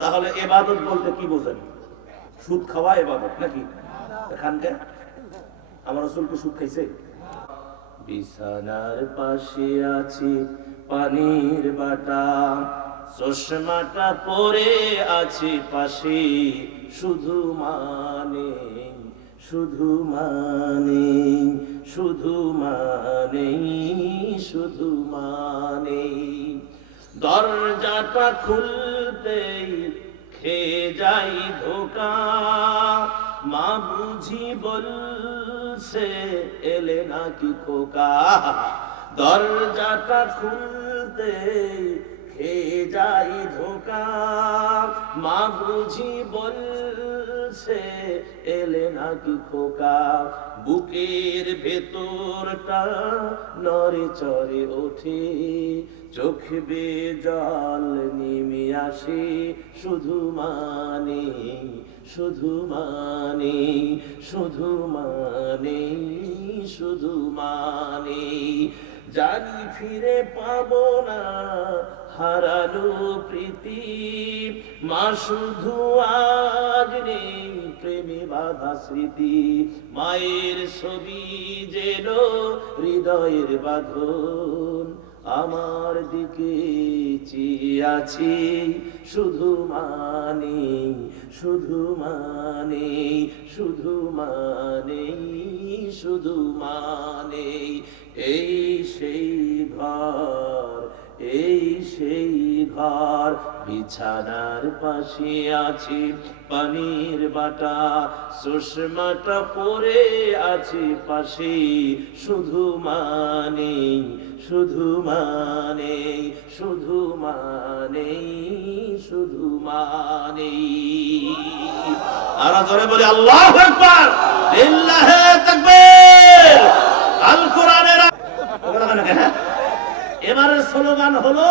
তাহলে ইবাদত বলতে কি বোঝেন? সুদ খাওয়া ইবাদত নাকি? খানকে আমার রাসূলকে সুদ খাইছে? বিছানার পাশে আছি পানির বাটা, চশমাটা পরে আছি পাশে, শুধু মানে শুধু মানে শুধু মানে শুধু মানে দরজাটা খুলতেই খেয়ে যাই ধোকা, মা বুঝি বলছে এলে নাকি খোকা। দরজাটা খুলতেই খেয়ে যাই ধোকা, মা বুঝি বলছে এলে নাকি খোকা। বুকের ভেতরটা নড়ে চড়ে ওঠে, চোখ বেয়ে জল নেমে আসে, শুধু মানে শুধু মানে শুধু মানে শুধু মানে জানি ফিরে পাবো না হারানো প্রীতি, মা শুধু আজ নেই প্রেমে বাঁধা স্মৃতি। মায়ের ছবি যেন হৃদয়ের বাঁধন, আমার দিকে চেয়ে আছি, শুধু মানে শুধু মানে শুধু মানে শুধু মানে এই সেই ঘর, এই সেই ঘর, বিছানার পাশে আছি পানির বাটা, চশমাটা পরে আছি পাশে, শুধু মানে শুধু মানে শুধু মানে শুধু মানে। আর জোরে বলে আল্লাহু আকবার, লিল্লাহি তাকবীর। আল কোরআনের এবারের স্লোগান হলো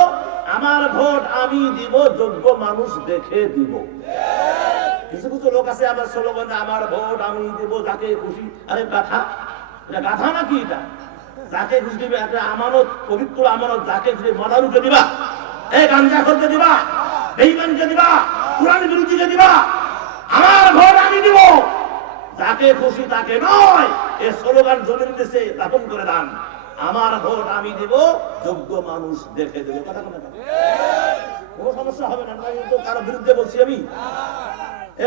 আমার ভোট আমি দিব, যোগ্য মানুষ দেখে দিব। কিছু কিছু লোক আছে আমার স্লোগান আমার ভোট আমি দিব যাকে খুশি। আরে গাথা, এটা গাথা নাকি? এটা যাকে খুশি দিবে, একটা আমানত, পবিত্র আমানত, যাকে খুশি মদারুকে দিবা, এই গাঞ্জাখোরকে দিবা, বেঈমানকে দিবা, কুরআন বিরোধীকে দিবা। আমার ভোট আমি দিব, যাকে খুশি তাকে নয়। এই স্লোগান জমির দেশে দাপন করে দান। আমার ভোট আমি দিব, যোগ্য মানুষ দেখে দেবে। কথা কথা কোনো সমস্যা হবে না। তো কারো বিরুদ্ধে বলছি আমি,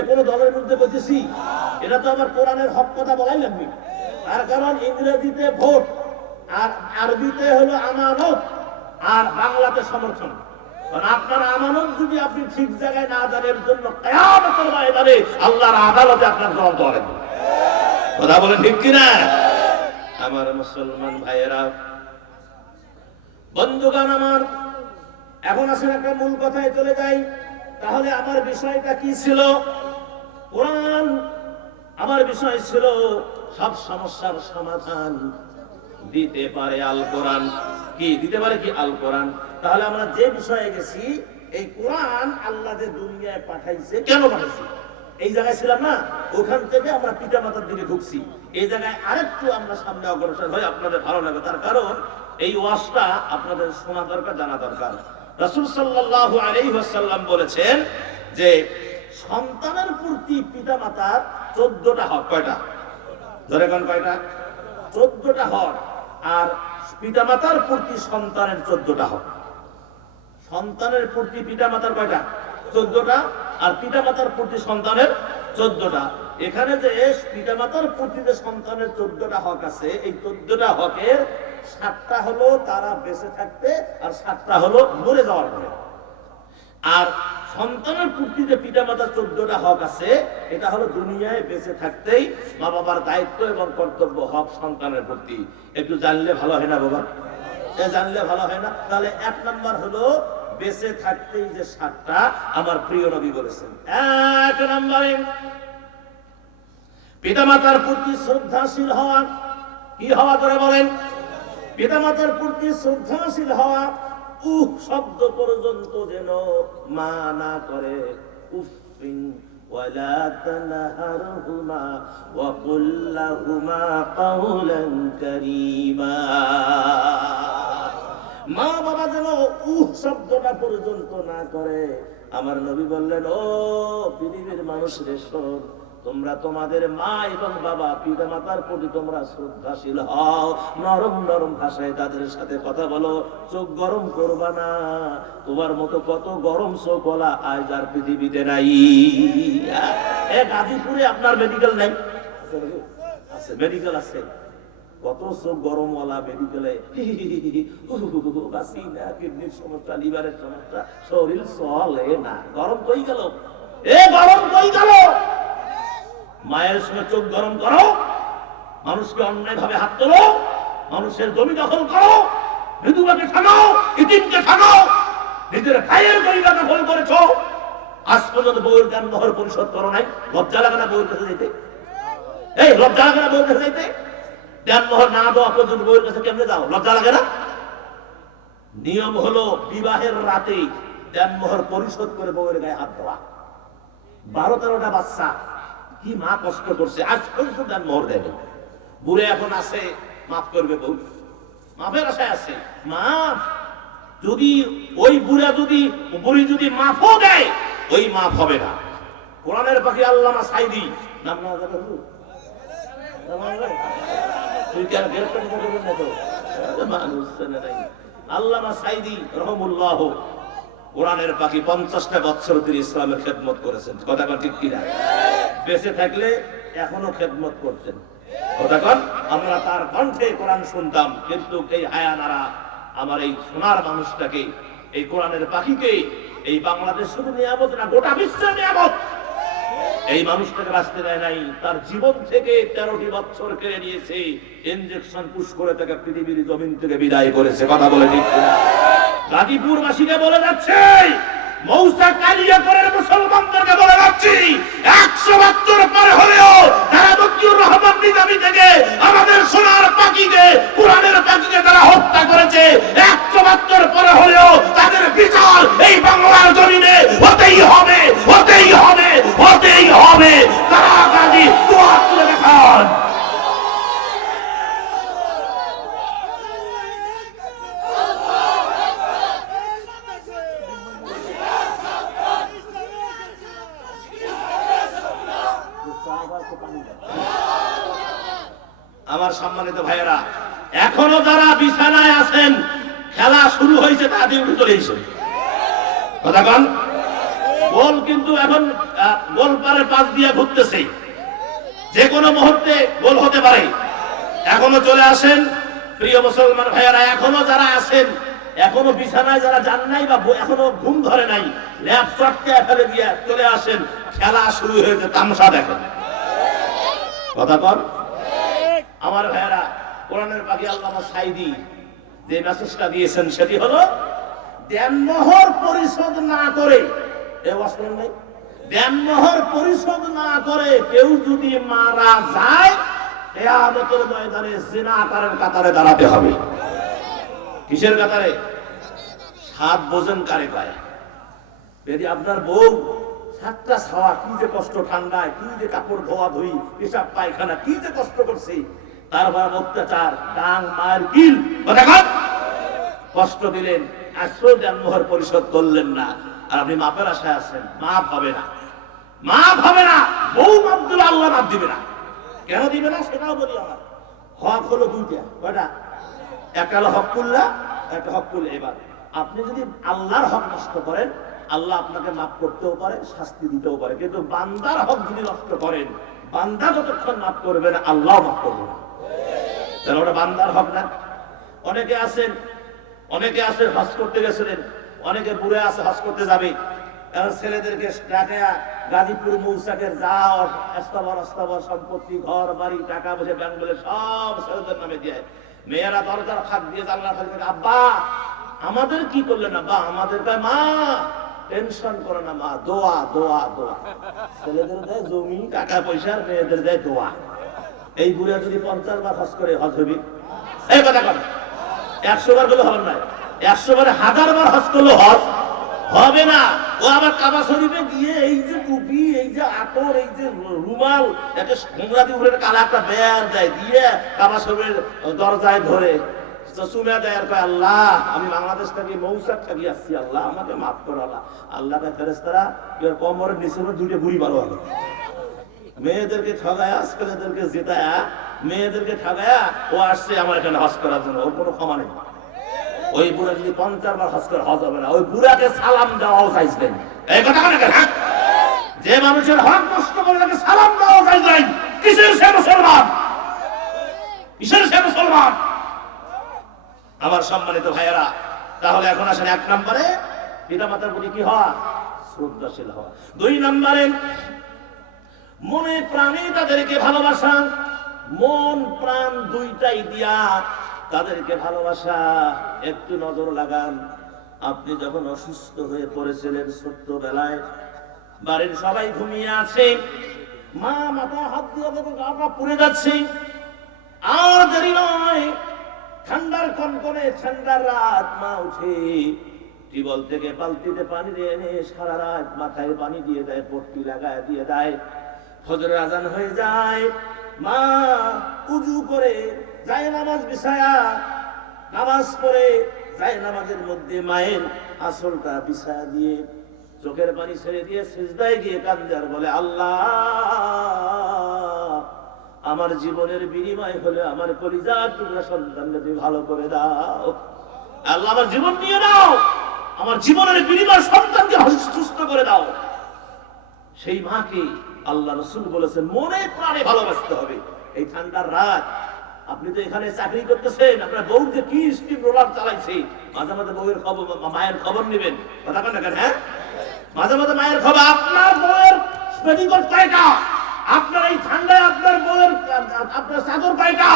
কোন দলের বিরুদ্ধে বলতেছি? এটা তো আমার কোরআনের হক কথা বলাই লাগবে। তার কারণ ইংরেজিতে ভোট, আর আরবিতে হলো আমানত, আর বাংলাতে সমর্থন। কারণ আপনার আমানত যদি আপনি ঠিক জায়গায় না দেন, এর জন্য কিয়ামতের ময়দানে আল্লাহর আদালতে আপনার জবাব দেওয়া লাগবে। কথা বলেন ঠিক কিনা? আমার মুসলমান ভাইয়েরা, বন্ধুগণ আমার, এখন আসেন একটা মূল কথায় চলে যাই। তাহলে আমার বিষয়টা কি ছিল? কোরআন আমার বিষয় ছিল সব সমস্যার সমাধান দিতে পারে আল কোরআন। কি দিতে পারে? কি আল কোরআন। তাহলে আমরা যে বিষয়ে গেছি, এই কোরআন আল্লাহ যে দুনিয়ায় পাঠাইছে, কেন পাঠাইছে এই জায়গায় ছিলাম না, ওখান থেকে আমরা পিতা মাতার দিকে ঢুকছি। এই জায়গায় আরেকটু আমরা সামনে অগ্রসর হই, আপনাদের ভালো লাগে। তার কারণ এই ওয়াজটা আপনাদের শোনা দরকার, জানা দরকার। রাসূল সাল্লাল্লাহু আলাইহি ওয়াসাল্লাম বলেছেন যে সন্তানের প্রতি পিতা মাতার 14টা হক। কয়টা? ধরে কোন কয়টা? 14টা হক। আর পিতা মাতার প্রতি সন্তানের 14টা হক। সন্তানের প্রতি পিতা মাতার কয়টা? 14টা। আর পিতা মাতার প্রতি সন্তানের 14টা। এখানে যে পিতা মাতার প্রতি যে সন্তানের 14টা হক আছে, এই 14টা হকের 7টা হলো তারা বেঁচে থাকতে, আর 7টা হলো মরে যাওয়ার পরে। আর সন্তানের প্রতি যে পিতা মাতার 14টা হক আছে, এটা হলো দুনিয়ায় বেঁচে থাকতেই মা বাবার দায়িত্ব এবং কর্তব্য হক সন্তানের প্রতি। একটু জানলে ভালো হয় না বাবা? জানলে ভালো হয় না? তাহলে 1 নাম্বার হলো বেঁচে থাকতেই যে 7টা আমার প্রিয় নবী বলেছেন। 1 নম্বরে পিতামাতার প্রতি শ্রদ্ধাশীল হওয়া। কি হওয়া করে বলেন? পিতামাতার প্রতি শ্রদ্ধাশীল হওয়া। উফ শব্দ পর্যন্ত যেন মা না করে। উফিন ওয়ালা তানহারহুমা ওয়া কুল লাহুমা কাওলান কারীমা। মা বাবা যেন শব্দটা পর্যন্ত না করে। আমার নবী বললেন, ও পৃথিবীর মানুষ রে শোন, তোমরা তোমাদের মা এবং বাবা পিতা মাতার প্রতি তোমরা শ্রদ্ধাশীল হও, নরম নরম ভাষায় তাদের সাথে কথা বলো, চোখ গরম করবা না। তোমার মতো কত গরম চোখওয়ালা আজ আর পৃথিবীতে নাই। গাজীপুরে আপনার মেডিকেল নাই? আছে, মেডিকেল আছে। কত চোখ গরমওয়ালা মেডিকেলে কিডনির সমস্যা, লিভারের সমস্যা, শরীর চলে না। গরম কই গেল? গরম কই গেল? মায়ের সঙ্গে চোখ গরম করো, মানুষকে অন্যায় ভাবে হাত তোলো, মানুষের জমি দখল করো, বিধবাকে ঠাকাও, ইতিমকে ঠাকাও, নিজের ভাইয়ের জমি দখল করেছো, আজ পর্যন্ত বউয়ের দান মোহর পরিশোধ করো নাই। লজ্জা লাগে না বউয়ের কাছে যেতে? লজ্জা লাগে না বউয়ের কাছে যেতে? দান মোহর না দেওয়া পর্যন্ত বউয়ের কাছে কেমনে যাও? লজ্জা লাগে না? নিয়ম হলো বিবাহের রাতে দান মোহর পরিশোধ করে বউয়ের গায়ে হাত দেওয়া। 12-13টা বাচ্চা, কি মা কষ্ট করছে, আজ পর্যন্ত দান মোহর দেয়নি। বুড়ে এখন আছে, মাফ করবে বউ, মাফের আশায় আছে। মাফ যদি ওই বুড়া যদি মাফও দেয়, ওই মাফ হবে না। কোরআনের পাখি আল্লামা সাইদি, নাম না জানো? আল্লামা সাইদি রহমুল্লাহ, কোরআনের পাখি, 50টা বছর তিনি ইসলামের খেদমত করেছেন। কথা কন ঠিক কিনা? বেঁচে থাকলে এখনো খেদমত করতেন। কথা কন, আমরা তার কণ্ঠে কোরআন শুনতাম। কিন্তু এই হায়ানারা আমার এই সোনার মানুষটাকে, এই কোরআনের পাখিকে, এই বাংলাদেশ শুধু নিয়ামত না, গোটা বিশ্বের নিয়ামত, এই মানুষটাকে বাঁচতে দেয় নাই। তার জীবন থেকে 13টি বছর কেড়ে নিয়েছে, ইনজেকশন পুশ করে তাকে পৃথিবীর জমিন থেকে বিদায় করেছে। কথা বলে ঠিক কিনা? গাজীপুরবাসীকে বলে যাচ্ছে, মৌসা কালিয়াপুরের মুসলমানদেরকে বলে যাচ্ছি, 172 পরে হলেও তারা মতিউর রহমান নিজামী থেকে আমাদের সোনার পাখিকে, কোরআনের পাখিকে তারা হত্যা করেছে। 172 পরে হলেও তাদের বিচার এই বাংলার জমিনে হতেই হবে, হতেই হবে, হতেই হবে। তারা গাজী দোয়া করে দেখান। আমার সম্মানিত ভাইয়েরা, এখনো যারা বিছানায় আছেন, খেলা শুরু হয়েছে, তাদের উঠে চলে এসেছে। কথা কন, গোল কিন্তু এখন গোল পারের পাশ দিয়ে ঘুরতেছে, যে কোনো মুহূর্তে গোল হতে পারে। এখনো চলে আসেন প্রিয় মুসলমান ভাইয়েরা, এখনো যারা আছেন, এখনো বিছানায় যারা যান নাই বা এখনো ঘুম ধরে নাই, ল্যাপটপকে ফেলে দিয়ে চলে আসেন, খেলা শুরু হয়েছে, তামাশা দেখেন। কথা কন আমার ভাইয়েরা, কোরআনের পাখি আল্লামা সাইদি যে মেসেজটা দিয়েছেন সেটি হলো, দেনমোহর পরিশোধ না করে, দেনমোহর পরিশোধ না করে কেউ যদি মারা যায়, কিয়ামতের ময়দানে জিনাকারের কাতারে দাঁড়াতে হবে। কিসের কাতারে? 7 বোঝেন কারে কয়? যদি আপনার বউ 7টা ছাওয়া, কি যে কষ্ট, ঠান্ডায় কি যে কাপড় ধোয়া ধুই, পেশাব পায়খানা কি যে কষ্ট করছে, তারপর অত্যাচার, ডাং, মার, কিল, কষ্ট দিলেন, আশ্রয় দেন, মোহর পরিশোধ করলেন না, আর আপনি মাপের আশায় আছেন। মাপ হবে না, মাপ হবে না। বউ মাপ দিলে আল্লাহ মাপ দিবে না। কেন দিবে না সেটাও বলি। আমার হক হলো 2টা। কয়টা? একটা হলো হকুল্লাহ, একটা হকুল ইবাদ। আপনি যদি আল্লাহর হক নষ্ট করেন, আল্লাহ আপনাকে মাফ করতেও পারে, শাস্তি দিতেও পারে। কিন্তু বান্দার হক যদি নষ্ট করেন, বান্দা যতক্ষণ মাফ করবে না, আল্লাহ মাফ করবে না। তাহলে ওটা বান্দার হক না। অনেকে আছেন হজ করতে গেছিলেন, অনেকে বুড়ে আছে হজ করতে যাবে, ছেলেদেরকে ডাকে গাজীপুর মৌসাকের যা অস্তাবর সম্পত্তি, ঘর বাড়ি, টাকা পয়সা, ব্যাংক বলে সব ছেলেদের নামে দিয়ে, মেয়েরা দরজার ফাঁক দিয়ে জানলার ফাঁক দিয়ে, আব্বা আমাদের কি করলেন? আব্বা আমাদের মা টেনশন করে না, মা দোয়া দোয়া দোয়া। ছেলেদের দেয় জমি, টাকা পয়সা, মেয়েদের দেয় দোয়া। এই বুড়া যদি 50 বার হজ করে, হজ হবি? এই কথা কর, 100 বার করলে হবে না, 100 বারে 1000 বার হজ করলে হজ হবে না। ও আবার কাবা শরীফে গিয়ে এই যে টুপি, এই যে আতর, এই যে রুমাল, একটা ঘুমরাতি উপরে কালা একটা বেয়ার দেয়, দিয়ে কাবা শরীফের দরজায় ধরে চুমা দেয় আর কয় আল্লাহ আমি বাংলাদেশ থেকে মৌসাক থাকি আসছি, আল্লাহ আমাকে মাফ করো আল্লাহ। আল্লাহ ফেরেশতারা এর কোমরের নিচে দুটো বুড়ি মারো আলো। মেয়েদেরকে ঠগায়া ছেলেদেরকে জেতায়া মেয়েদেরকে ঠগায়া ও আসছে আমার এখানে হজ করার জন্য, ওর কোনো ক্ষমা নেই। ওই বুড়া যদি 50 বার হজ করে হজ হবে না, ওই বুড়াকে সালাম দেওয়াও চাইছিলেন। এই কথা কেন? যে মানুষের হক নষ্ট করে তাকে সালাম দেওয়াও চাইছিলেন। কিসের সে মুসলমান? কিসের সে মুসলমান? আমার সম্মানিত ভাইয়েরা, তাহলে এখন আসেন 1 নম্বরে পিতা মাতার প্রতি কি হওয়া? শ্রদ্ধাশীল হওয়া। 2 নম্বরে মনে প্রাণে তাদেরকে ভালোবাসা, মন প্রাণ দুইটাই দিয়া তাদেরকে ভালোবাসা। একটু নজর লাগান, আপনি যখন অসুস্থ হয়ে পড়েছিলেন ছোট্টবেলায়, বাড়ির সবাই ঘুমিয়ে আছে, মা মাথা হাত দিয়ে গাটা পুড়ে যাচ্ছে, আর দেরি নয়, ঠান্ডার কনকনে ঠান্ডার রাত, মা উঠে টিবল থেকে বালতিতে পানি দিয়ে এনে সারা রাত মাথায় পানি দিয়ে দেয়, পট্টি লাগায় দিয়ে দেয়। ফজরের আজান হয়ে যায়, মা উজু করে যায় নামাজ বিছায়া, নামাজ পড়ে যায় নামাজের মধ্যে মায়ের আসলটা বিছায়া দিয়ে চোখের পানি ছেড়ে দিয়ে সিজদায় গিয়ে কান্দে আর বলে আল্লাহ আমার জীবনের বিনিময় হলে আমার কলিজার টুকরা সন্তানকে তুমি ভালো করে দাও। আল্লাহ আমার জীবন নিয়ে নাও, আমার জীবনের বিনিময় সন্তানকে সুস্থ করে দাও। সেই মাকে আল্লাহ রাসূল বলেছেন মনে প্রাণে ভালোবাসতে হবে। এই ঠান্ডার রাত, আপনি তো এখানে চাকরি করতেছেন, আপনার বউ যে কি স্টিম রোলার চালাইছে, মাঝে মাঝে বউয়ের খবর, মায়ের খবর নেবেন। কথা কেন? হ্যাঁ, মাঝে মাঝে মায়ের খবর। আপনার বউয়ের পেটিকোট কয়টা? আপনার এই ঠান্ডায় আপনার বউয়ের আপনার চাদর কয়টা?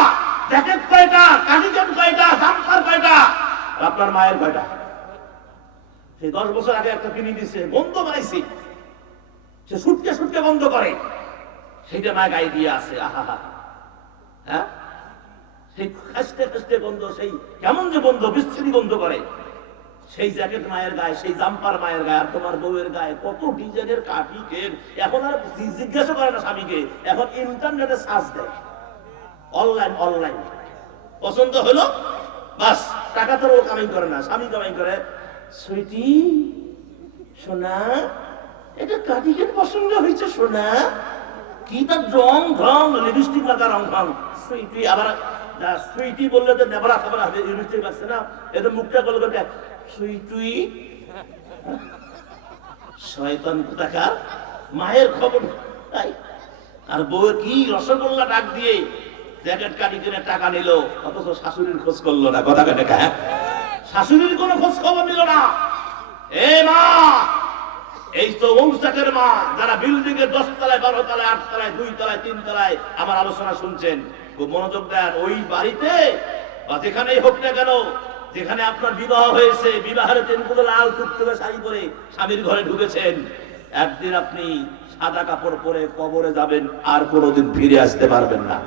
জ্যাকেট কয়টা? কার্ডিগান কয়টা? জাম্পার কয়টা? আপনার মায়ের কয়টা? সেই 10 বছর আগে একটা কিনে দিছে, বন্ধ বানাইছি, সে সুটকে সুটকে বন্ধ করে, সেইটা মায়ের গায়ে দিয়ে আছে। আহা, হ্যাঁ, সেই খাসতে খাসতে বন্ধ, সেই কেমন যে বন্ধ, বিচ্ছিরি বন্ধ করে। সেই জ্যাকেট মায়ের গায়ে, সেই জাম্পার মায়ের গায়ে, আর তোমার বউয়ের গায়ে কত ডিজাইনের কাটি কেন। এখন আর জিজ্ঞাসা করে না স্বামীকে, এখন ইন্টারনেটে সার্চ দেয়, অনলাইন পছন্দ হলো বাস, টাকা তো ও কামাই করে না, স্বামী কামাই করে। সুইটি সোনা, এটা কাটিকেন পছন্দ হয়েছে সোনা? কি তার রং ঢং, লিপস্টিক লাগা রং ঢং। সুইটি আবার সুইটি বললে তো নেবরা খাবার হবে, লিপস্টিক লাগছে না, এটা মুখটা বলে করে সুইটুই। শয়তান কোথাকার, মায়ের খবর তাই। আর বউ কি রসগোল্লা ডাক দিয়ে জ্যাকেট কাটি কিনে টাকা নিল, অথচ শাশুড়ির খোঁজ করলো না। কথা কেন? শাশুড়ির কোনো খোঁজ খবর নিল না। এ মা, এই তো মৌসাকের মা, যারা বিল্ডিং এর 10 তলায় 12 তলায় 8 তলায় 2 তলায় 3 তলায় আমার আলোচনা শুনছেন, খুব মনোযোগ দেন। ওই বাড়িতে বা যেখানেই হোক না কেন, যেখানে আপনার বিবাহ হয়েছে, বিবাহের দিনগুলো লাল টুকটুকে শাড়ি পরে স্বামীর ঘরে ঢুকেছেন, একদিন আপনি সাদা কাপড় পরে কবরে যাবেন, আর কোনোদিন ফিরে আসতে পারবেন না।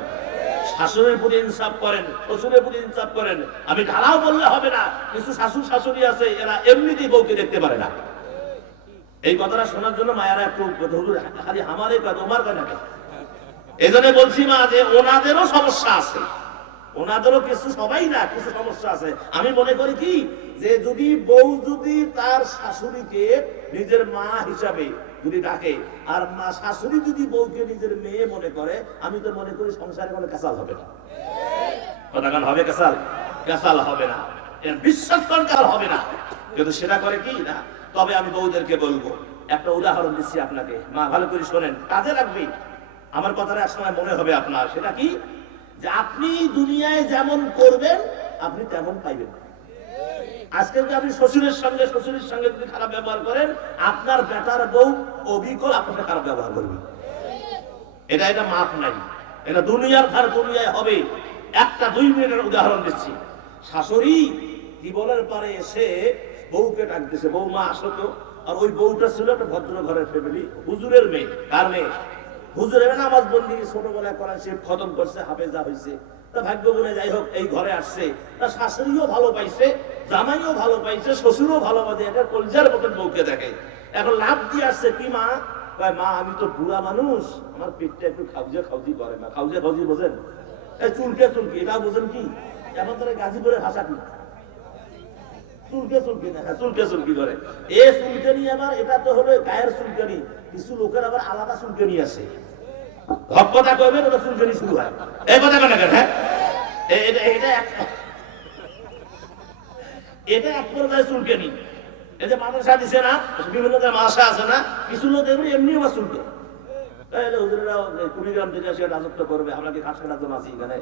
শাশুড়ির প্রতি ইনসাফ করেন, শ্বশুরের প্রতি ইনসাফ করেন। আমি ঢালাও বললে হবে না, কিছু শাশুড় শাশুড়ি আছে এরা এমনিতেই বউকে দেখতে পারে না। এই কথাটা শোনার জন্য মায়েরা একটু খালি আমারে তোমার কথা না, এই জন্য বলছি মা যে ওনাদেরও সমস্যা আছে, ওনাদেরও কিছু, সবাই না, কিছু সমস্যা আছে। আমি মনে করি কি যে যদি বউ যদি তার শাশুড়িকে নিজের মা হিসাবে যদি ডাকে, আর মা শাশুড়ি যদি বউকে নিজের মেয়ে মনে করে, আমি তো মনে করি সংসারে কোনো কাসাল হবে না। কথা গান হবে? কাসাল হবে না, বিশ্বাস করেন কাসাল হবে না। কিন্তু সেটা করে কি না। তবে আমি বউদেরকে বলবো, একটা উদাহরণ দিচ্ছি আপনাকে, মা ভালো করে শোনেন, কাজে লাগবে। আমার কথাটা এক সময় মনে হবে আপনার। সেটা কি যে আপনি দুনিয়ায় যেমন করবেন আপনি তেমন পাইবেন। আজকে যদি আপনি শ্বশুরের সঙ্গে যদি খারাপ ব্যবহার করেন, আপনার বেটার বউ অবিকল আপনাকে খারাপ ব্যবহার করবে। এটা মাপ নাই, এটা দুনিয়ার ধার দুনিয়ায় হবে। একটা 2 মিনিটের উদাহরণ দিচ্ছি। শাশুড়ি জীবনের পারে এসে বউকে ডাক দিছে, বউ মা আসো তো। আর ওই বউটা ছিল একটা ভদ্র ঘরের ফ্যামিলি, হুজুরের মেয়ে। কার মেয়ে? হুজুরের নামাজ বন্দি ছোটবেলায় কোরআন শরীফ খতম করছে, হাফেজা হয়েছে। তা ভাগ্য বলে যাই হোক এই ঘরে আসছে, তা শাশুড়িও ভালো পাইছে, জামাইও ভালো পাইছে, শ্বশুরও ভালো পাইছে, এটা কলজার মতন বউকে দেখে। এখন লাভ দিয়ে আসছে কি মা? মা আমি তো বুড়া মানুষ, আমার পেটটা একটু খাউজা খাউজি করে না। খাউজা খাউজি বোঝেন? চুলকে এটা বোঝেন কি? এখন তারা গাজীপুরে ভাষা কি চুলকে করে এ চুলকানি। আবার এটা তো হলো গায়ের চুলকানি, কিছু লোকের আবার আলাদা চুলকানি আছে। কথা কইবেন ওটা চুলকানি শুরু হয়, এই কথা কেন? হ্যাঁ, এটা এক পর্যায়ে চুলকানি। এই যে মাদ্রাসা দিছে না, বিভিন্ন মাদ্রাসা আছে না, কিছু লোক এমনি আবার চুলকে কুড়িগ্রাম থেকে সে রাজত্ব করবে, আমরা কি কাছাকাছি আছি এখানে,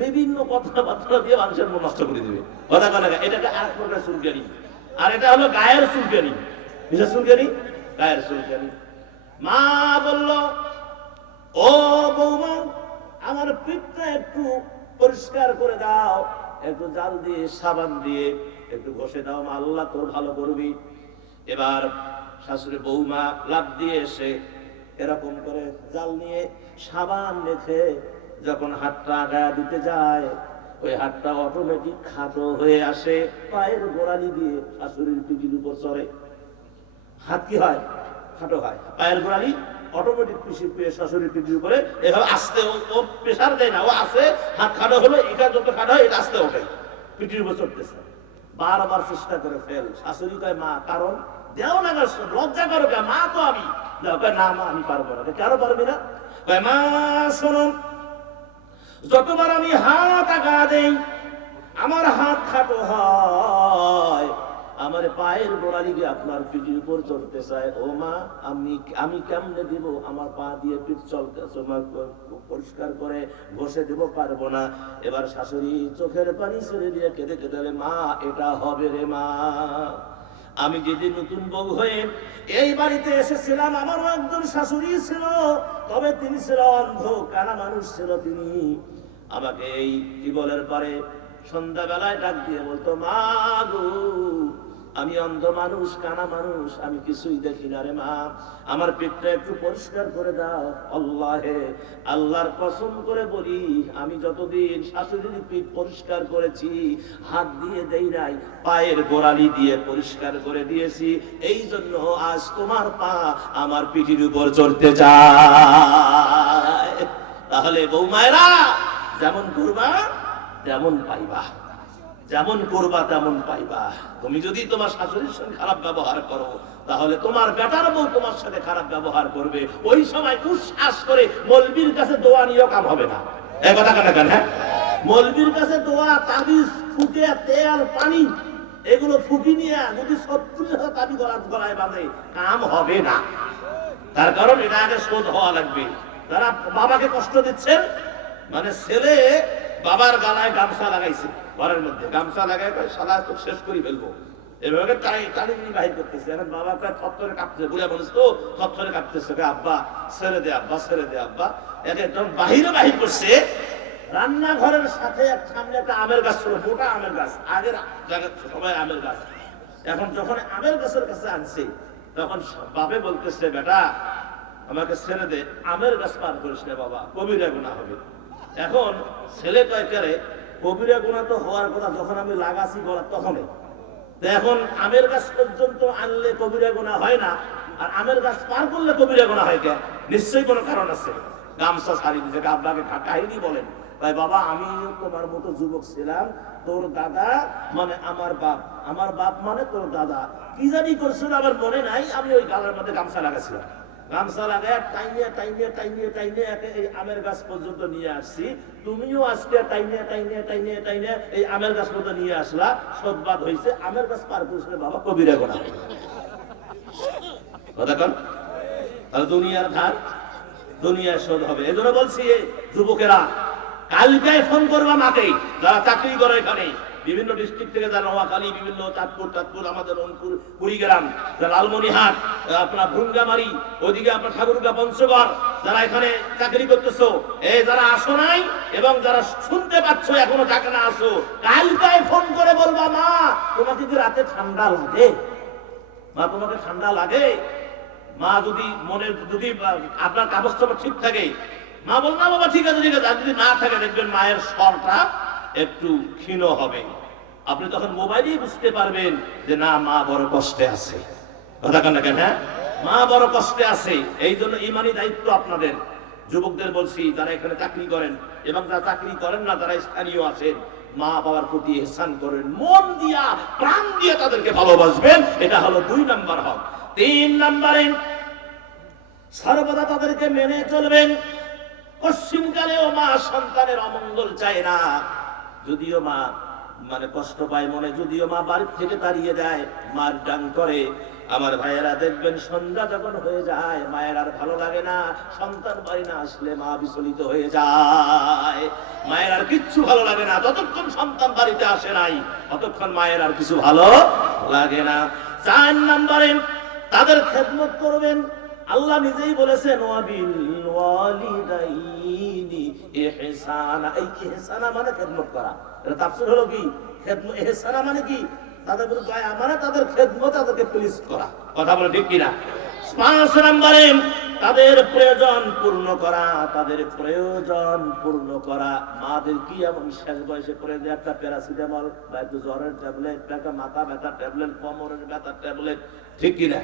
বিভিন্ন কথাবার্তা দিয়ে মানুষের মন নষ্ট করে দিবে। কথা কথা এটাকে আর প্রকার চুলকানি। আর এটা হলো গায়ের চুলকানি। কিসের চুলকানি? গায়ের চুলকানি। মা বলল, ও বৌমা, আমার পিঠটা একটু পরিষ্কার করে দাও, একটু জাল দিয়ে সাবান দিয়ে একটু ঘষে দাও, মা আল্লাহ তোর ভালো করবি। এবার শাশুড়ি বৌমা লাফ দিয়ে এসে এরকম করে জাল নিয়ে সাবান মেখে যখন হাতটা গায়ে দিতে যায়, ওই হাতটা অটোমেটিক খাটো হয়ে আসে, পায়ের গোড়ালি দিয়ে শাশুড়ির পিঠির উপর চড়ে। হাত কি হয়? খাটো হয়। পায়ের গোড়ালি অটোমেটিক শাশুড়ির পিঠির উপরে এভাবে আস্তে, ও প্রেসার দেয় না, ও আসে, হাত খাটো হলো, এটা যত খাটো হয় এটা আস্তে ওঠে, পিঠির উপর চড়তেছে। বারবার চেষ্টা করে ফেল। শাশুড়ি কয়, মা কারণ দেও না, লজ্জা করো, মা তো আমি। না মা আমি পারবো না। কেন পারবি না? মা শোনো, যতবার আমি হাত আগা দেই আমার হাত খাটো হয়, আমার পায়ের গোড়ালি গিয়ে আপনার পিঠির উপর চড়তে চায়। ও মা, আমি কেমনে দিব? আমার পা দিয়ে পিঠ চলতে পরিষ্কার করে ঘষে দেব, পারবো না। এবার শাশুড়ি চোখের পানি ছেড়ে দিয়ে কেঁদে কেঁদে, মা এটা হবে রে মা। আমি যেদিন নতুন বউ হয়ে এই বাড়িতে এসেছিলাম, আমারও একজন শাশুড়ি ছিল, তবে তিনি ছিল অন্ধ, কানা মানুষ ছিল। তিনি আমাকে এই টিবলের পারে সন্ধ্যাবেলায় ডাক দিয়ে বলতো, মা গো, আমি অন্ধ মানুষ, কানা মানুষ, আমি কিছুই দেখি না রে মা, আমার পেটটা একটু পরিষ্কার করে দাও। আল্লাহে, আল্লাহর কসম করে বলি, আমি যতদিন শাশুড়ির পিঠ পরিষ্কার করেছি, হাত দিয়ে দেই নাই, পায়ের গোড়ালি দিয়ে পরিষ্কার করে দিয়েছি। এই জন্য আজ তোমার পা আমার পিঠির উপর চড়তে চায়। তাহলে বৌমায়েরা, যেমন করবা তেমন পাইবা, যেমন করবা তেমন পাইবা। তুমি যদি তোমার শাশুড়ির সঙ্গে খারাপ ব্যবহার করো, তাহলে তোমার বেটার বউ তোমার সাথে খারাপ ব্যবহার করবে। ওই সময় উচ্ছ্বাস করে মলবির কাছে দোয়া নিয়েও কাম হবে না। এই কথা কেন? হ্যাঁ, মলবির কাছে দোয়া, তাবিজ, ফুটে, তেল, পানি, এগুলো ফুকি নিয়ে যদি 70 তাবি গলায় বাঁধে, কাম হবে না। তার কারণ এটা আগে শোধ হওয়া লাগবে। যারা বাবাকে কষ্ট দিচ্ছেন, মানে ছেলে বাবার গালায় গামছা লাগাইছে, ঘরের মধ্যে গামছা লাগাই সাদা তো শেষ করে ফেলবো, এভাবে টানি বাহির করতেছে। এখন বাবা থরথরে কাঁপতেছে, বুড়া মানুষ তো থরথরে কাঁপতেছে, আব্বা ছেড়ে দে, আব্বা ছেড়ে দে, আব্বা। একদম বাহির করছে। রান্নাঘরের সাথে সামনে একটা আমের গাছ ছিল, মোটা আমের গাছ, আগের সবাই আমের গাছ। এখন যখন আমের গাছের কাছে আনছে, তখন বাপে বলতেছে, বেটা আমাকে ছেড়ে দে, আমের গাছ পার করিস না বাবা, কবিরা গুনাহ হবে। এখন ছেলে কয়েকারে, কবিরা গুনাহ তো হওয়ার কথা যখন আমি লাগাছি গলা তখনই, এখন আমের গাছ পর্যন্ত আনলে কবিরা গুনাহ হয় না, আর আমের গাছ পার করলে কবিরা গুনাহ হয় কেন? নিশ্চয়ই কোনো কারণ আছে। গামছা ছাড়ি দিতে, আব্বাকে কাহিনী বলেন, তাই বাবা আমি তোমার মতো যুবক ছিলাম, তোর দাদা মানে আমার বাপ মানে তোর দাদা কি জানি করছিল আমার মনে নাই, আমি ওই গালের মধ্যে গামছা লাগাছিলাম, গামছা লাগায় টাইনে এই আমের গাছ পর্যন্ত নিয়ে আসছি। তুমিও আজকে টাইনে এই আমের গাছ পর্যন্ত নিয়ে আসলা, সদবাদ হয়েছে, আমের গাছ পার করেছিল বাবা, কবিরা গুনাহ। কথা কন, তাহলে দুনিয়ার ধার দুনিয়ার শোধ হবে। এই জন্য বলছি যুবকেরা, কালকে ফোন করবা মাকে, যারা চাকরি করে এখানে বিভিন্ন ডিস্ট্রিক্ট থেকে, যারা নোয়াখালী, বিভিন্ন চাঁদপুর, আমাদের রংপুর, কুড়িগ্রাম, লালমনিহাট, আপনার ভুঙ্গামারি, ওইদিকে আপনার ঠাকুরগা, পঞ্চগড়, যারা এখানে চাকরি করতেছো, এই যারা আসো নাই এবং যারা শুনতে পাচ্ছ এখনো চাকরি না আসো, কালকে ফোন করে বলবা, মা তোমাকে কি রাতে ঠান্ডা লাগে? মা তোমাকে ঠান্ডা লাগে? মা যদি মনে যদি আপনার কাগজপত্র ঠিক থাকে, মা বল না বাবা ঠিক আছে, আর যদি না থাকে দেখবেন মায়ের স্বরটা একটু ক্ষীণ হবে। আপনি তখন মোবাইলেই বুঝতে পারবেন যে না, মা বড় কষ্টে আছে। কথা কেন? হ্যাঁ, মা বড় কষ্টে আছে। এই জন্য ইমানি দায়িত্ব আপনাদের যুবকদের বলছি, যারা এখানে চাকরি করেন এবং যারা চাকরি করেন না, যারা স্থানীয় আছেন, মা বাবার প্রতি ইহসান করেন, মন দিয়া প্রাণ দিয়ে তাদেরকে ভালোবাসবেন। এটা হলো 2 নাম্বার হক। 3 নাম্বারে সর্বদা তাদেরকে মেনে চলবেন। পশ্চিমকালেও মা সন্তানের অমঙ্গল চায় না। যদিও মা কষ্ট পায় মনে, যদিও মা বাড়ি থেকে তাড়িয়ে দেয়, মার ডাং করে, আমার ভাইয়েরা দেখবেন সন্ধ্যা যখন হয়ে যায় মায়ের আর ভালো লাগে না। সন্তান বাড়ি না আসলে মা বিচলিত হয়ে যায়, মায়ের আর কিচ্ছু ভালো লাগে না। যতক্ষণ সন্তান বাড়িতে আসে নাই ততক্ষণ মায়ের আর কিছু ভালো লাগে না। 4 নম্বরে তাদের খেদমত করবেন। আল্লাহ নিজেই বলেছেন ওয়াবিল ওয়ালিদাইনি ইহসানা। এই ইহসানা মানে খেদমত করা। এটা তাফসীর হলো কি? খেদমত। ইহসানা মানে কি? তাদের প্রতি দয়া, মানে তাদের খেদমত, তাদেরকে প্লিজ করা। কথা বলে ঠিক কিনা? 5 নম্বরে তাদের প্রয়োজন পূর্ণ করা। তাদের প্রয়োজন পূর্ণ করা। মাদের কি এমন শেষ বয়সে পড়ে যে একটা প্যারাসিটামল বা একটু জ্বরের ট্যাবলেট, একটা মাথা ব্যথার ট্যাবলেট, কোমরের ব্যথার ট্যাবলেট, ঠিক কিনা?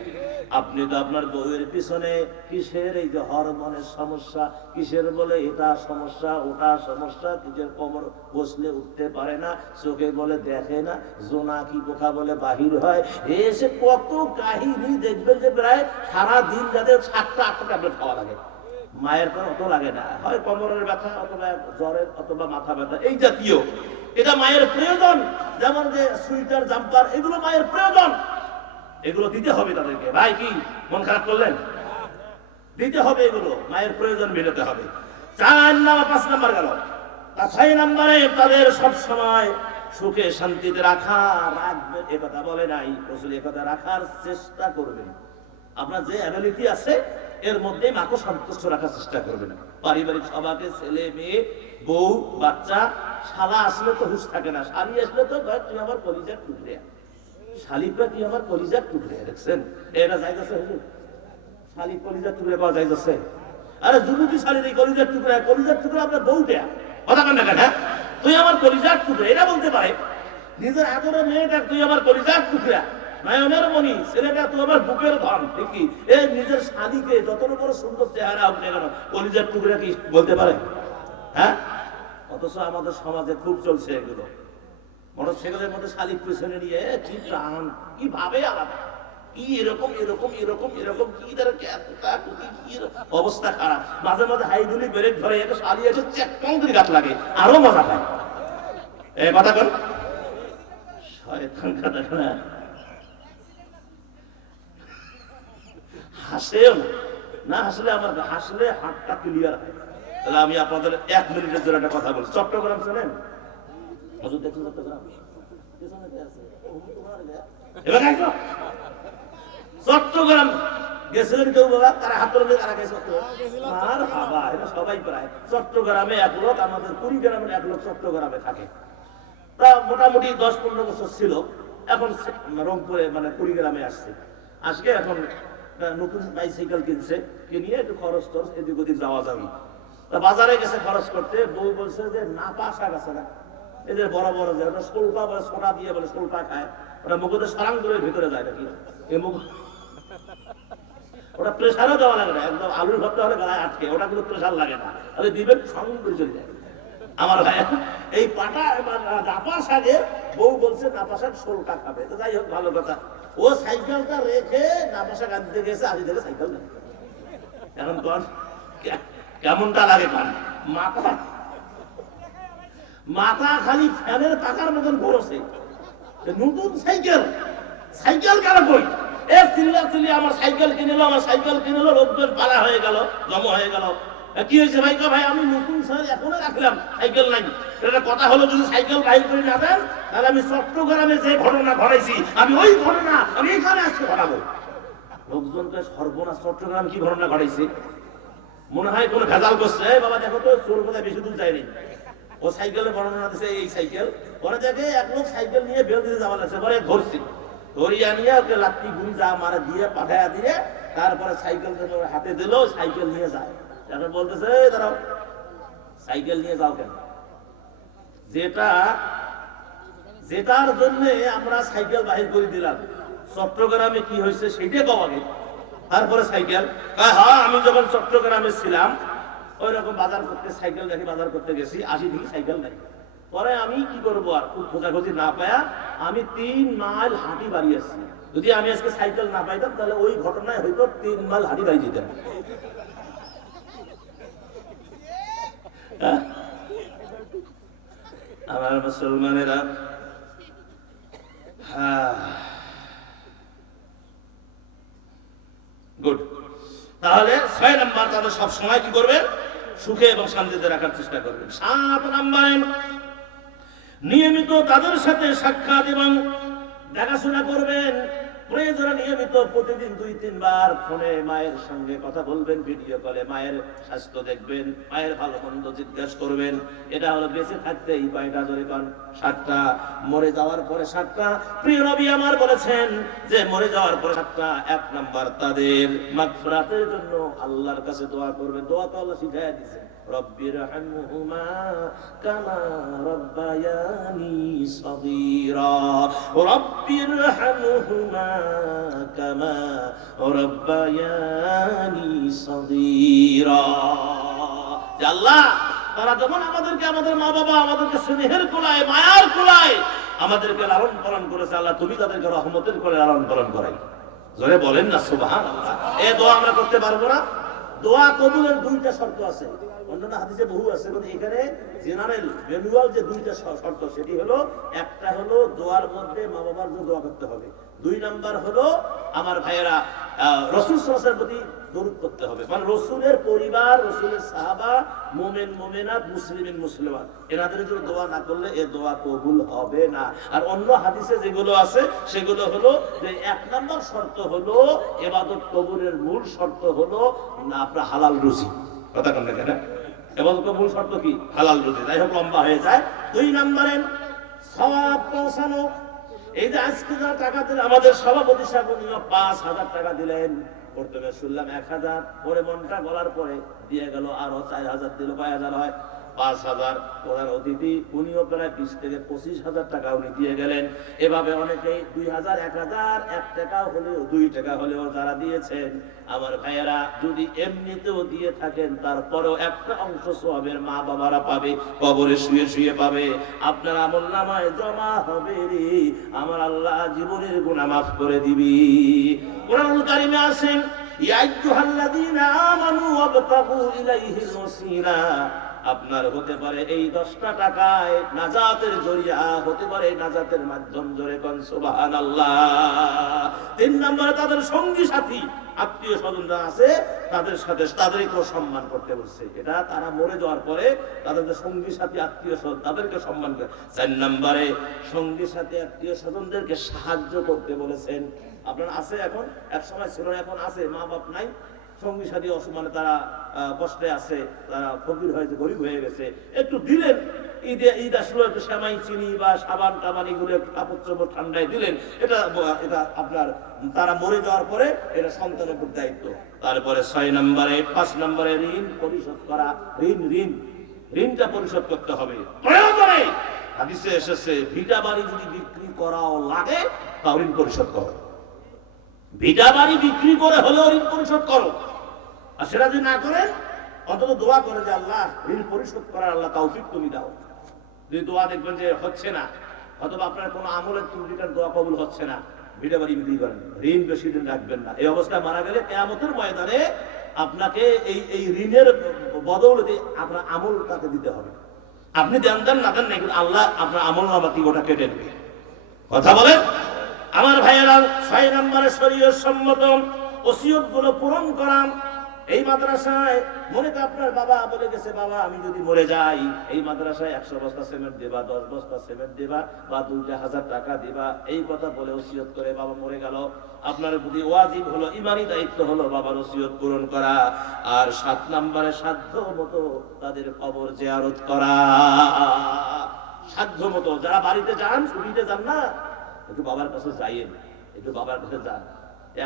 আপনি তো আপনার বউয়ের পিছনে কিসের এই যে হরমোনের সমস্যা, কিসের বলে এটা সমস্যা, ওটা সমস্যা, কিসের কোমর বসলে উঠতে পারে না, চোখে বলে দেখে না, জোনাকি পোকা বলে বাহির হয়, এসে কত কাহিনী দেখবেন যে প্রায় সারা দিন যাদের 7টা-8টা ট্যাবলেট খাওয়া লাগে। মায়ের তো অত লাগে না, হয় কোমরের ব্যথা অথবা জ্বরের অথবা মাথা ব্যথা এই জাতীয়। এটা মায়ের প্রয়োজন। যেমন যে সুইটার, জাম্পার, এগুলো মায়ের প্রয়োজন, এগুলো দিতে হবে তাদেরকে। ভাই কি মন খারাপ করলেন? দিতে হবে, এগুলো মায়ের প্রয়োজন মেটাতে হবে। 4 নাম্বার 5 নাম্বার গেল। 6 নম্বরে তাদের সব সময় সুখে শান্তিতে রাখবেন। এ কথা বলে নাই রাসূল, এ কথা রাখার চেষ্টা করবেন। আপনার যে অ্যাবিলিটি আছে এর মধ্যে মাকে সন্তুষ্ট রাখার চেষ্টা করবেন। পারিবারিক সবাইকে, ছেলে মেয়ে, বউ, বাচ্চা, শালা আসলে তো হুঁশ থাকে না, শালি আসলে তো তুই আমার কলিজার টুকরে, শালিকা তুই আমার কলিজার টুকরে। দেখছেন এটা যাইতেছে হুজুর, শালি কলিজার টুকরে পাওয়া যাইতেছে। আরে যুবতী শালির এই কলিজার টুকরা, কলিজার টুকরা আপনার বউটা, কথা কেন দেখেন? হ্যাঁ, তুই আমার কলিজার টুকরা, এটা বলতে পারে নিজের আদরের মেয়েটা, তুই আমার কলিজার টুকরা, নয়নের মণি, ছেলেটা তুই আমার বুকের ধন। ঠিকই, এই নিজের শালিকে যত বড় সুন্দর চেহারা হোক না কেন, কলিজার টুকরা কি বলতে পারে? হ্যাঁ, অথচ আমাদের সমাজে খুব চলছে এগুলো। মোটরসাইকেলের মধ্যে শালিক পিছনে নিয়ে কি প্রাণ, কি ভাবে আলাদা, কি এরকম এরকম এরকম এরকম, কি কি অবস্থা খারাপ। মাঝে মাঝে হাইগুলি ব্রেক ধরে একটা শালি এসে চেকটং করে গাছ লাগে, আরো মজা পায়। এ কথা কর, শয়তান কথা না, হাসেও না, হাসলে আমার হাসলে হাতটা ক্লিয়ার হয়। তাহলে আমি আপনাদের 1 মিনিটের জন্য একটা কথা বলছি। চট্টগ্রাম শোনেন, হুজুর দেখুন চট্টগ্রাম, চট্টগ্রাম গেছিলেন কেউ বাবা? তারা হাত ধরে কারা গেছে? আর বাবা, এটা সবাই প্রায় চট্টগ্রামে 1 লোক, আমাদের কুড়িগ্রামের 1 লোক চট্টগ্রামে থাকে। তা মোটামুটি 10-15 বছর ছিল, এখন রংপুরে কুড়িগ্রামে আসছে। আজকে এখন নতুন বাইসাইকেল কিনছে, কিনিয়ে একটু খরচ টরচ এদিক ওদিক যাওয়া যাবি। তা বাজারে গেছে খরচ করতে, বউ বলছে যে নাপা শাক আছে না, এদের বড় বড় যে ওটা সোলপা বলে, সোনা দিয়ে বলে সোলপা খায়, ওটা মুখতে সারাং করে ভিতরে যায় নাকি, ওটা প্রেসারও দেওয়া লাগে না, একদম আলুর ভর্তা হলে গায়ে আটকে, ওটা কিন্তু প্রেসার লাগে না, তাহলে দিবেন সঙ্গে করে চলে যায়। আমার ভাই এই পাটা নাপা শাকে বউ বলছে নাপা শাক সোলটা খাবে। তো যাই হোক, ভালো কথা। ও সাইকেলটা রেখে নাপা শাক আনতে গেছে, আজ থেকে সাইকেল নেই। এখন কন কেমনটা লাগে? কন মাথা খালি ফ্যানের পাকার মতন ঘুরছে। নতুন সাইকেল, সাইকেল কেন কই? এ চিল্লা চিল্লি আমার সাইকেল কিনে নিল, আমার সাইকেল কিনে নিল, লোকজন পালা হয়ে গেল, জমা হয়ে গেল। কি হয়েছে ভাই? ভাই আমি নতুন সাইকেল এখনো রাখলাম, সাইকেল নাই। এটা কথা হলো, যদি সাইকেল বাইর করে না দেন তাহলে আমি চট্টগ্রামে যে ঘটনা ঘটাইছি, আমি ওই ঘটনা আমি এখানে আজকে ঘটাবো। লোকজনকে সর্বনাশ, চট্টগ্রাম কি ঘটনা ঘটাইছে মনে হয় কোন ভেজাল করছে। বাবা দেখো তো, চোর কোথায় বেশি দূর যায়নি। ও সাইকেলে বর্ণনা দিচ্ছে এই সাইকেল, পরে দেখে 1 লোক সাইকেল নিয়ে বেল দিতে যাওয়া লাগছে, পরে ধরছি, ধরিয়া নিয়ে ওকে লাত্তি গুলি যা মারা দিয়ে পাঠাইয়া দিয়ে, তারপরে সাইকেল হাতে দিল, সাইকেল নিয়ে যায়। এখন বলতেছে দাঁড়াও, সাইকেল নিয়ে যাও কেন? যেটার জন্য আমরা সাইকেল বাহির করে দিলাম, চট্টগ্রামে কি হয়েছে সেটাই পাওয়া গেল। তারপরে সাইকেল, হ্যাঁ আমি যখন চট্টগ্রামে ছিলাম ওই রকম বাজার করতে, সাইকেল দেখি বাজার করতে গেছি, আসি দেখি সাইকেল নাই। পরে আমি কি করবো, আর খুব খোঁজাখুঁজি না পায়া আমি 3 মাইল হাঁটি বাড়িয়েছি। যদি আমি আজকে সাইকেল না পাইতাম তাহলে ওই ঘটনায় হয়তো 3 মাইল হাঁটি বাড়ি যেতাম। আমার মুসলমানেরা, গুড। তাহলে 6 নাম্বার, তাদের সব সময় কি করবেন, সুখে এবং শান্তিতে রাখার চেষ্টা করবেন। 7 নাম্বারে নিয়মিত তাদের সাথে সাক্ষাৎ এবং দেখাশোনা করবেন। প্রয়োজনে নিয়মিত প্রতিদিন 2-3 বার ফোনে মায়ের সঙ্গে কথা বলবেন, ভিডিও কলে মায়ের স্বাস্থ্য দেখবেন, মায়ের ভালো মন্দ জিজ্ঞাসা করবেন। এটা হলো বেঁচে থাকতে এই কয়টা জোরে কোন 7টা, মরে যাওয়ার পরে 7টা। প্রিয় নবী আমার বলেছেন যে মরে যাওয়ার পরে 7টা। 1 নাম্বার তাদের মাগফিরাতের জন্য আল্লাহর কাছে দোয়া করবে। দোয়া তো আল্লাহ শিখায়া দিয়েছে, রব্বির হামহুমা কামা রাব্বায়ানি সগীরা, রব্বির হামহুমা কামা রাব্বায়ানি সগীরা। আল্লাহ, তারা যখন আমাদেরকে, আমাদের মা বাবা আমাদেরকে স্নেহের কোলায়, মায়ার কোলায় আমাদেরকে লালন পালন করেছে, আল্লাহ তুমি তাদেরকে রহমতের কোলে লালন পালন করাই। জোরে বলেন না সুবহানাল্লাহ। এই দোয়া আমরা করতে পারবো না? দোয়া কবুলের 2টা শর্ত আছে, অন্যান্য হাদিসে বহু আছে, কিন্তু এখানে জেনারেল ম্যানুয়াল যে 2টা শর্ত, সেটি হলো, একটা হলো দোয়ার মধ্যে মা বাবার জন্য দোয়া করতে হবে, 2 নাম্বার হলো আমার ভাইয়েরা রাসূল সাল্লাল্লাহু আলাইহি ওয়াসাল্লামের প্রতি দরুদ করতে হবে। মানে রাসূলের পরিবার, রাসূলের সাহাবা, মুমিন মুমিনাত, মুসলিমিন মুসলিমাত, এনাদের জন্য দোয়া না করলে এ দোয়া কবুল হবে না। আর অন্য হাদিসে যেগুলো আছে সেগুলো হলো যে 1 নাম্বার শর্ত হলো ইবাদত কবুলের মূল শর্ত হলো না আপনার হালাল রুজি। কথা কেন কেন ইবাদত মূল শর্ত কি? হালাল রুজি। যাই হোক লম্বা হয়ে যায়। 2 নাম্বারে সওয়াব পৌঁছানো। এই যে আজকে যা টাকা দিলেন, আমাদের সভাপতি সাহেব 5,000 টাকা দিলেন, প্রথমে শুনলাম 1,000, পরে মনটা গলার পরে দিয়ে গেল আরো 4,000 দিল, 5,000 হয় 5,000। প্রধান অতিথি উনিও প্রায় 20 থেকে 25,000 টাকা উনি দিয়ে গেলেন। এভাবে অনেকেই 2,000, 1,000, 1 টাকা হলেও 2 টাকা হলেও যারা দিয়েছেন, আমার ভাইয়েরা যদি এমনিতেও দিয়ে থাকেন তারপরেও একটা অংশ সওয়াবের মা বাবারা পাবে, কবরে শুয়ে শুয়ে পাবে, আপনার আমলনামায় জমা হবে রে। আমার আল্লাহ জীবনের গুনাহ মাফ করে দিবি। কোরআনুল কারীমে আছেন, ইয়া আইয়ুহাল্লাযীনা আমানু ওয়াবতাগু ইলাইহিল ওয়াসিলা। আপনার হতে পারে এই 10টা টাকায় নাজাতের জরিয়া, হতে পারে নাজাতের মাধ্যম। জোরে কোন সুবহানাল্লাহ। 3 নম্বরে তাদের সঙ্গী সাথী, আত্মীয় স্বজনরা আছে, তাদের সাথে তাদেরকেও সম্মান করতে বলছে। এটা তারা মরে যাওয়ার পরে তাদের যে সঙ্গী সাথী আত্মীয় স্বজন তাদেরকে সম্মান করে। 4 নম্বরে সঙ্গী সাথী আত্মীয় স্বজনদেরকে সাহায্য করতে বলেছেন। আপনার আছে, এখন এক সময় ছিল, এখন আছে, মা বাপ নাই, সঙ্গী সাথী অসুমানে তারা কষ্টে আছে, তারা ফকির হয়েছে, গরিব হয়ে গেছে, একটু দিলেন। ঈদ আসলো, একটু সেমাই, চিনি বা সাবান টাবান এগুলো একটু কাপড় চোপড় ঠান্ডায় দিলেন। এটা আপনার তারা মরে যাওয়ার পরে এটা সন্তানের উপর দায়িত্ব। তারপরে 6 নম্বরে 5 নম্বরে ঋণ পরিশোধ করা। ঋণটা পরিশোধ করতে হবে। প্রয়োজনে হাদিসে এসেছে ভিটা বাড়ি যদি বিক্রি করাও লাগে তাও ঋণ পরিশোধ করো। ভিটা বাড়ি বিক্রি করে হলেও ঋণ পরিশোধ করো। আর সেটা যদি না করেন অন্তত দোয়া করে যে আল্লাহ ঋণ পরিশোধ করার আল্লাহ তৌফিক তুমি দাও। যদি দোয়া দেখবেন যে হচ্ছে না, অথবা আপনার কোনো আমলের ত্রুটির দোয়া কবুল হচ্ছে না, ভিটা বাড়ি বিক্রি করেন, ঋণ বেশি দিন রাখবেন না। এই অবস্থায় মারা গেলে কিয়ামতের ময়দানে আপনাকে এই ঋণের বদৌলতে আপনার আমল তাকে দিতে হবে। আপনি দেন না দেন না, কিন্তু আল্লাহ আপনার আমল নামাতি ওটা কেটে নেবে। কথা বলেন আমার ভাইয়েরা। 6 নম্বরে শরীয়ত সম্মত ওসিয়ত গুলো পূরণ করা। এই মাদ্রাসায় মনে তো আপনার বাবা বলে গেছে, বাবা আমি যদি মরে যাই এই মাদ্রাসায় 100 বস্তা সিমেন্ট দেবা, 10 বস্তা সিমেন্ট দেবা, বা 2,000 টাকা দেবা, এই কথা বলে ওসিয়ত করে বাবা মরে গেল। আপনার প্রতি ওয়াজিব হলো, ইমানি দায়িত্ব হলো বাবার ওসিয়ত পূরণ করা। আর 7 নম্বরে সাধ্য মতো তাদের কবর জিয়ারত করা। সাধ্য মতো যারা বাড়িতে যান, ছুটিতে যান না, একটু বাবার কাছে যাইয়েন, একটু বাবার কাছে যান।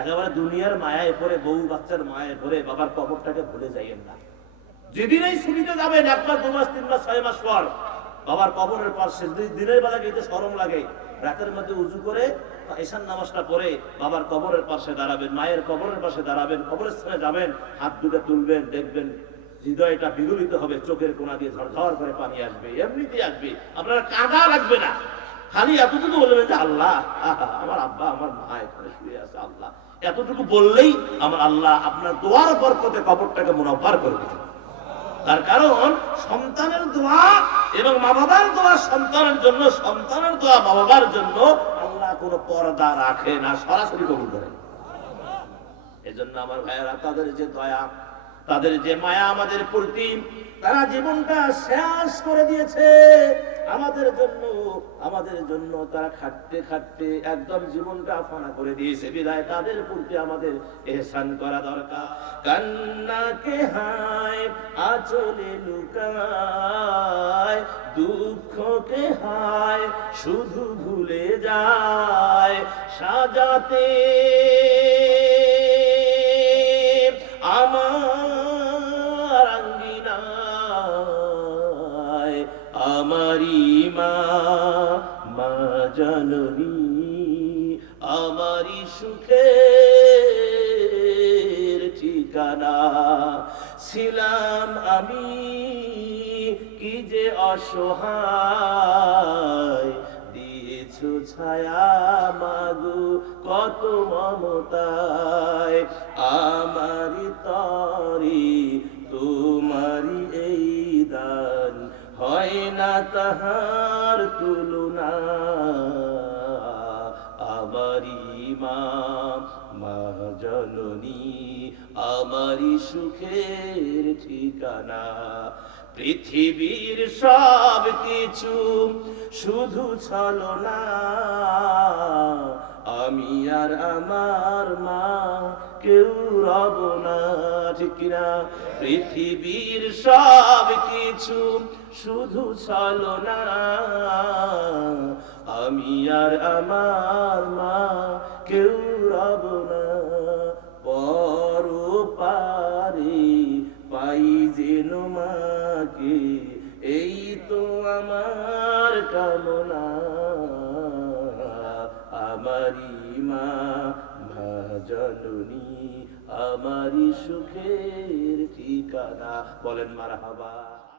একেবারে দুনিয়ার মায়ায় পড়ে, বউ বাচ্চার মায়ায় পড়ে বাবার কবরটাকে ভুলে যাইয়েন না। যেদিন এই ছুটিতে যাবেন, 1 মাস 2 মাস 3 মাস 6 মাস পর বাবার কবরের পাশে দিনের বেলা গিয়ে শরম লাগে, রাতের মধ্যে উজু করে ঈশান নামাজটা পড়ে বাবার কবরের পাশে দাঁড়াবেন, মায়ের কবরের পাশে দাঁড়াবেন, কবরস্থানে যাবেন, হাত দুটো তুলবেন, দেখবেন হৃদয়টা বিগলিত হবে, চোখের কোণা দিয়ে ঝরঝর করে পানি আসবে, এমনিতেই আসবে, আপনার কাঁদা লাগবে না, খালি এতটুকু বলবেন যে আল্লাহ আমার আব্বা আমার মা এখানে শুয়ে আছে, আল্লাহ এতটুকু বললেই আমার আল্লাহ আপনার দোয়ার বরকতে কবরটাকে মুনাফফার করে দিবেন। তার কারণ সন্তানের দোয়া এবং মা বাবার দোয়া সন্তানের জন্য, সন্তানের দোয়া মা বাবার জন্য আল্লাহ কোনো পর্দা রাখে না, সরাসরি কবুল করেন। এজন্য আমার ভাইয়েরা, তাদের যে দয়া, তাদের যে মায়া আমাদের প্রতি, তারা জীবনটা শেষ করে দিয়েছে আমাদের জন্য তারা খাটতে খাটতে একদম জীবনটা ফানা করে দিয়েছে। বিদায় তাদের প্রতি আমাদের ইহসান করা দরকার। কান্নাকে হায় আঁচলে লুকায়, দুঃখকে হায় শুধু ভুলে যায়, সাজাতে আমার আঙ্গিনায় আমারি মা, মা জননী, আমারি সুখের ঠিকানা। ছিলাম আমি কি যে অসহায়, দিয়েছো ছায়া মাগো কত মমতায়, আমারি তরি তোমারি এই দান, হয় না তাহার তুলনা। আমারি মা, মা জননী, আমারি সুখের ঠিকানা। পৃথিবীর সব কিছু শুধু ছলনা, আমি আর আমার মা কেউ রব না, ঠিক কিনা? পৃথিবীর সব কিছু শুধু ছলনা, আমি আর আমার মা কেউ রব না। পরপারে পাই যেন মাকে, এই তো আমার কামনা। আমারি মা, মা জননী, আমারি সুখের ঠিকানা। বলেন মারহাবা।